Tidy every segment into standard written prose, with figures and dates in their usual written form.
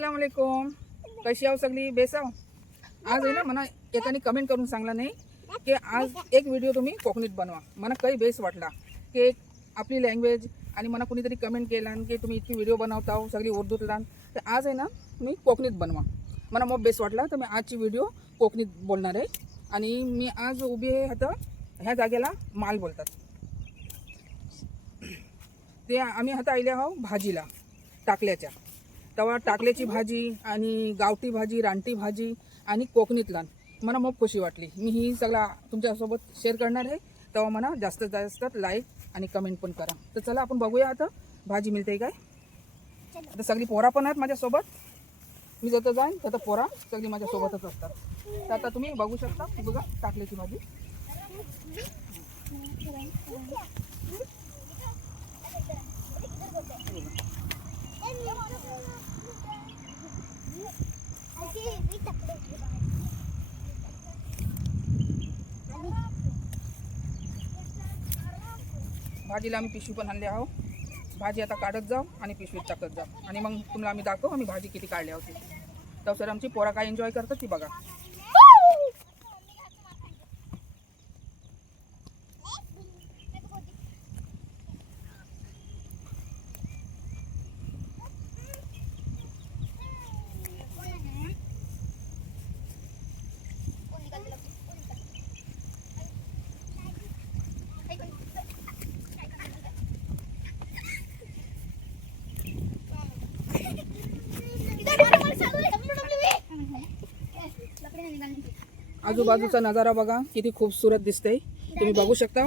अस्सलाम वालेकुम. कशी आहो सगळी? बेसाव. आज आहे ना मला एकाने कमेंट करून सांगला नाही की आज एक व्हिडिओ तुम्ही कोकणीत बनवा. मला काही बेस वाटला की आपली लँग्वेज आणि मला कुणीतरी कमेंट केला की तुम्ही इतकी व्हिडिओ बनवता हो सगळी उर्दूतला, तर आज आहे ना मी कोकणीत बनवा. मला मग बेस वाटला तर मी आजची व्हिडिओ कोकणीत बोलणार आहे. आणि मी आज उभी आहे आता ह्या जागेला माल बोलतात. ते आम्ही आता आले आहो भाजीला टाकल्याच्या. तेव्हा टाकल्याची भाजी आणि गावठी भाजी, रानटी भाजी आणि कोकणीतला मला मग खुशी वाटली. मी ही सगळा तुमच्यासोबत शेअर करणार आहे. तेव्हा मला जास्तीत जास्त लाईक आणि कमेंट पण करा. तर चला आपण बघूया आता भाजी मिळते काय. आता सगळी पोरा पण आहेत माझ्यासोबत. मी जर जाईन तर पोरा सगळी माझ्यासोबतच असतात. तर आता तुम्ही बघू शकता. बघा टाकल्याची भाजी. भाजीला आम्ही पिशवी पण आणली आहो. भाजी आता काढत जाऊ आणि पिशवीत टाकत जाऊ आणि मग तुम्हाला आम्ही दाखवू आम्ही भाजी किती काढली होती. तर सर आमची पोरा काय एन्जॉय करतात ती बघा. आजूबाजूचा नजारा बघा किती खूबसूरत दिसतंय. तुम्ही बघू शकता.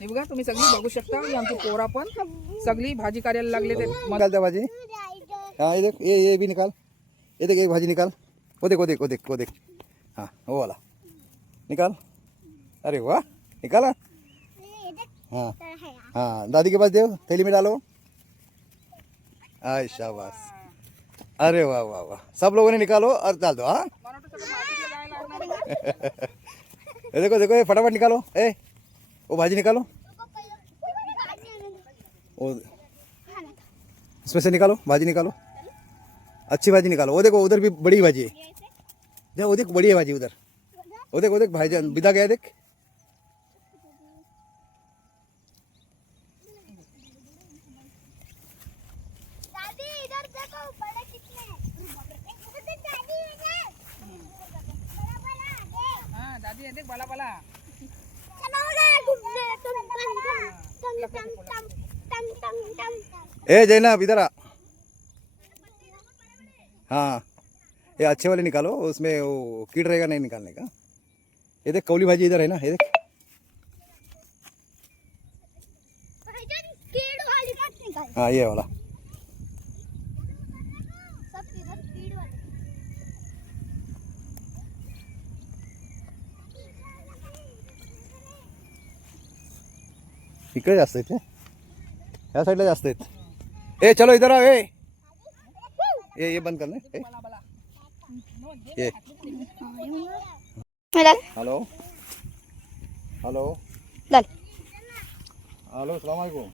हे बघा तुम्ही सगळी बघू शकता. ही आमची पोरा पण सगळी भाजी करायला लागले. ते निकाल दे भाजी. हाँ ये देख, ये भी निकाल. ये देख, एक भाजी निकाल. वो देख वो देख वो देख वो देख. हाँ वो वाला निकाल. अरे वाह निकाला. हाँ हाँ दादी के पास दे, थैली में डालो. आय शाबाश. अरे वाह वाह वाह. सब लोगों ने निकालो और डाल दो. हाँ ये देखो देखो, ये फटाफट निकालो. ए वो भाजी निकालो. वो इसमें से निकालो, भाजी निकालो. अच्छी भाजी निकालो. वो देखो उधर भी बड़ी भाजी है. जा वो देख बड़ी है भाजी उधर. वो देख भाई बिदा गया देख. दादी देख बाला बाला. ए जैनब इधर आ. हाँ ये अच्छे वाले निकालो, उसमें वो कीड़ रहेगा नहीं निकालने का. ये देख कौली भाजी इधर है ना. ये देख हाँ ये वाला. इकडे जास्त आहेत. या साईडला जास्त आहेत. ए चलो इधर आओ. ये बंद कर ले. ये हेलो हेलो हेलो अस्सलाम वालेकुम.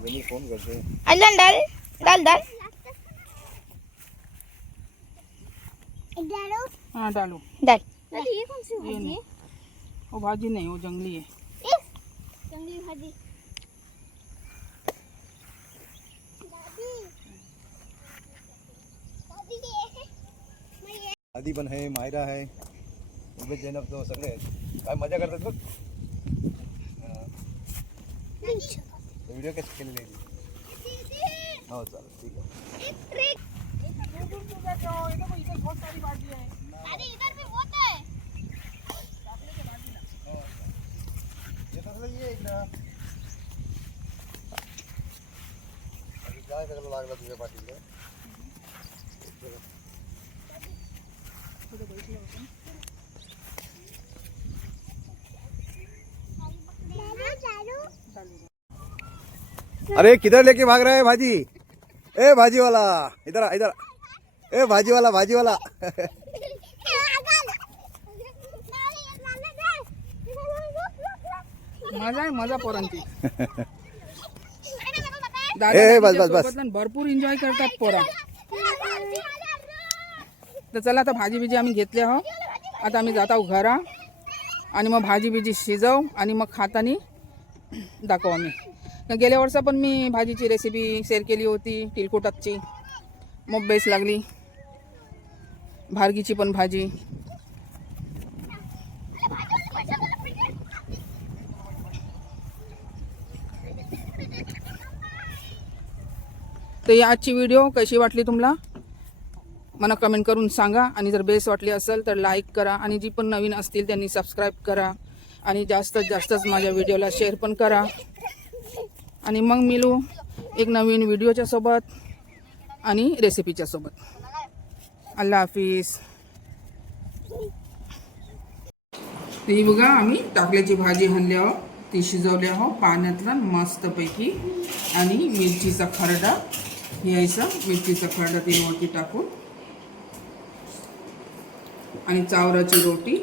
जमीन फोन करते हैं. डाल डाल डाल. हाँ डालो. डाल. ये कौन सी भाजी है? वो भाजी नहीं, वो जंगली है. जंगली भाजी. आदि पण है, मायरा है, उबेद जैनब तो सगळे आहेत. काय मजा करतात बघ. व्हिडिओ कसे केलेले आहेत. हो चालेल ठीक आहे. बहुत सारी भाजी है. अरे इधर भी बहुत है. ये तो ये इकडं काय करायला लागला तुझ्या पाठीला. अरे किधर लेके भाग रहा है भाजी? ए भाजी वाला, इधर आ, इधर आ। ए भाजी वाला, भाजी वाला। मजा आहे, मजा पोरांची. ए, बस, बस, बस. सोबत ना भरपूर एन्जॉय करतात पोरा. तर चला आता भाजी बिजी आम्ही घेतली आहो. आता आम्ही जात आहोत घरा आणि मग भाजी बिजी शिजव आणि मग खातानी दाखवू आम्ही. तर गेल्या वर्षा पण मी भाजीची रेसिपी शेअर केली होती तिलकुटाची, मग बेस लागली. भारगीची पण भाजी. तर ही आजची व्हिडिओ कशी वाटली तुम्हाला मला कमेंट करून सांगा. आणि जर बेस्ट वाटली असेल तर लाईक करा आणि जी पण नवीन असतील त्यांनी सबस्क्राईब करा आणि जास्तीत जास्तच माझ्या व्हिडिओला शेअर पण करा. आणि मग मिळू एक नवीन व्हिडिओच्या सोबत आणि रेसिपीच्या सोबत. अल्लाह हाफिज. ती बघा आम्ही टाकल्याची भाजी आणली आहो, ती शिजवली आहो पाण्यातला मस्तपैकी. आणि मिरचीचा खरडा घ्यायचा, मिरचीचा खरडा तेलवरती टाकून आणि चावराची रोटी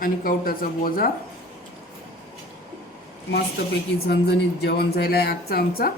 आणि कवटाचा बोजा. मस्तपैकी झणझणीत जेवण झालं आहे आजचा आमचा.